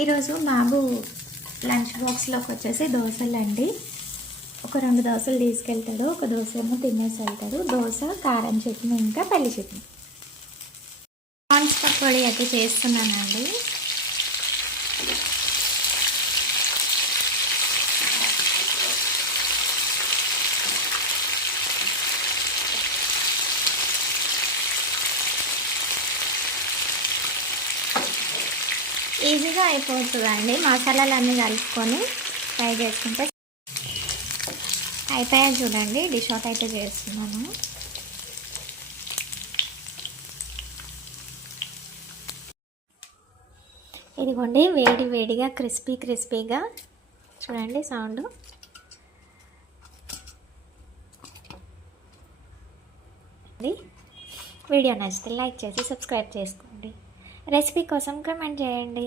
ఈరోజు బాబు లంచ్ బాక్స్లోకి వచ్చేసి దోశలు అండి. ఒక 2 దోశలు తీసుకెళ్తాడు, ఒక దోశ ఏమో తినేసి వెళ్తాడు. దోశ, కారం చట్నీ, ఇంకా పల్లి చట్నీ. ప్రాన్స్ పకోడీ అయితే చేస్తున్నానండి. ఈజీగా అయిపోతుందండి. మసాలాలన్నీ కలుపుకొని ఫ్రై చేసుకుంటే అయిపోయాయి. చూడండి, డిష్ అవుట్ అయితే చేస్తున్నాను. ఇదిగోండి, వేడి వేడిగా క్రిస్పీగా చూడండి సౌండ్. వీడియో నచ్చితే లైక్ చేసి సబ్స్క్రైబ్ చేసుకోండి. రెసిపీ కోసం కామెంట్ చేయండి.